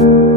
thank you